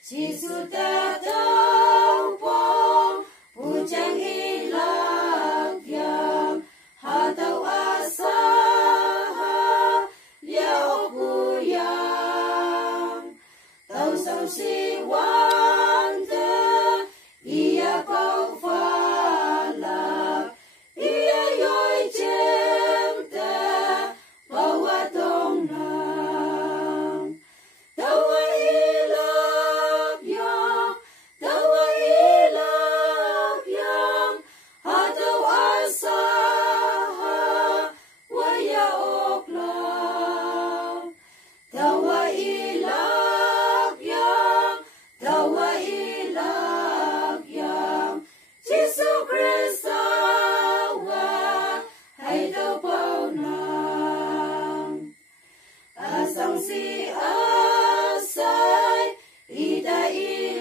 Jisu tatau pong pujang ilak yang hatau asa liao kuyang tau sau si wante ia kau falak ia yoi cemte bawa tong nang tawa ilak yang hatau asa waya oklang tawa ilak yang Jisu Krista wa hai tau pau nang asang si asai ida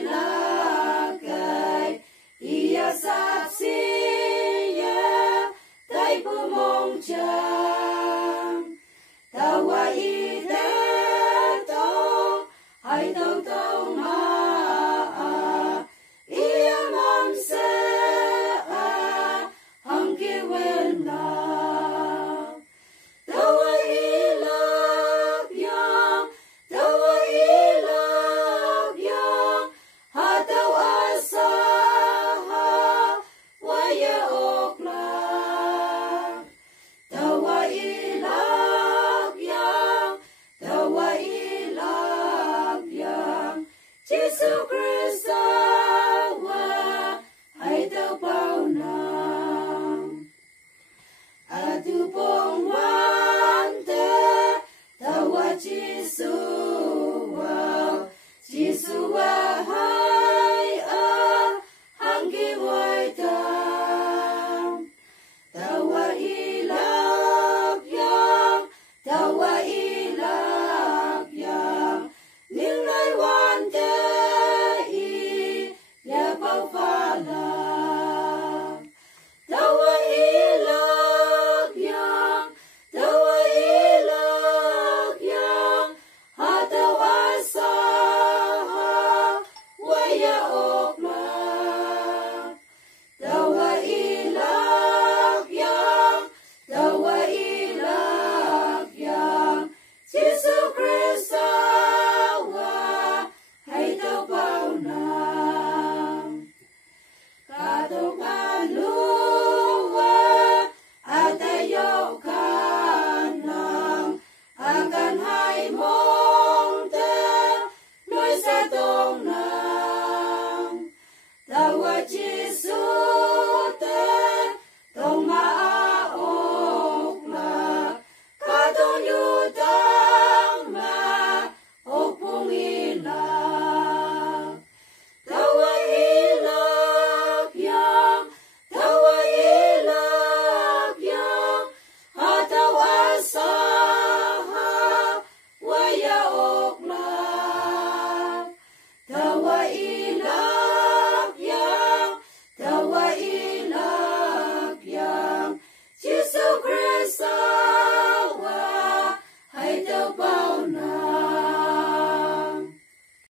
ilakai ia saksi ya tai pumong jam tawa ida to hai tau tau ma ia mam se hang ki wen na tawa ilak yang hatau asa waya oklang tawa ilak yang Jisu Krista